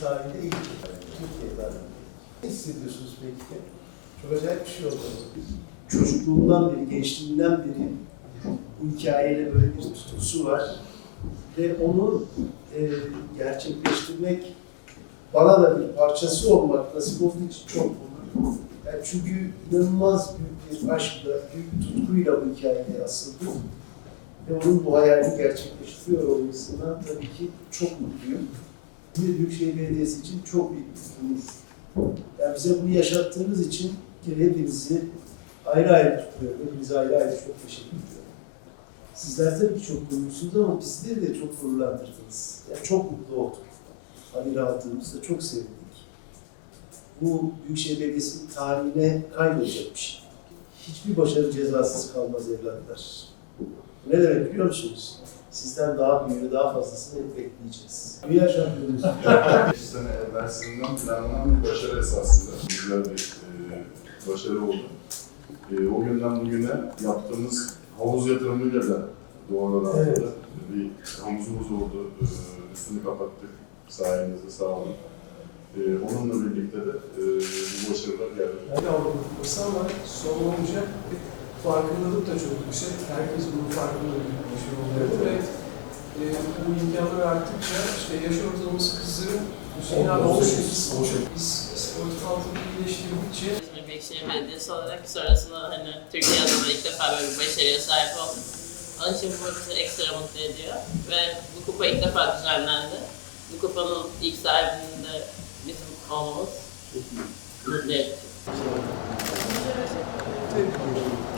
tarihinde ilk Türkiye tarihinde. Ne hissediyorsunuz peki? Çok acayip bir şey oldu. Çocukluğumdan beri, gençliğimden beri bu hikayeyle böyle bir tutkusu var. Ve onu e, gerçekleştirmek, bana da bir parçası olmak nasip olduğu için çok mutluyum. Yani çünkü inanılmaz büyük bir aşkla, büyük bir tutkuyla bu hikayeye asıldı. Ve onun bu hayalini gerçekleştiriyor olmasından tabii ki çok mutluyum. İzmir Büyükşehir Belediyesi için çok büyük bir onur. Yani bize bunu yaşattığınız için hepinizi ayrı ayrı tutuyorum. Hepinize ayrı ayrı çok teşekkür ediyorum. Sizler tabii ki çok gururlusunuz ama bizleri de çok gururlandırdınız. Yani çok mutlu olduk. Haberi aldığımızda çok sevindik. Bu Büyükşehir Belediyesi'nin tarihine kaydolacak bir şey. Hiçbir başarı cezasız kalmaz evlatlar. Ne demek biliyor musunuz? Sizden daha büyüğü, daha fazlasını hep bekleyeceğiz. Dünya şampiyonuyuz. 5 sene evvelsinden planlanan bir başarı esasında güzel bir e, başarı oldu. E, o günden bugüne yaptığımız havuz yatırımıyla da oranda Evet. bir havuzumuz oldu. E, üstünü kapattık sayenizde sağ olun. E, onunla birlikte de e, bu başarılar geldi. Yani Avrupa'sı ama son olunca farkındalık da çok yüksek. Herkes bunun farkında bir şey oluyor ve e, bu imkanlar arttıkça işte yaş ortalaması kızların Hüseyin abi 18, biz sportif altyapıyı iyileştirdikçe Büyükşehir Belediyesi olarak sonrasında hani Türkiye adına ilk defa böyle bir başarıya sahip olduk. Onun için bu bizi ekstra mutlu ediyor. Ve bu kupa ilk defa düzenlendi. Bu kupanın ilk sahibinin de bizim olmamız mutlu edici. tebrik ediyorum.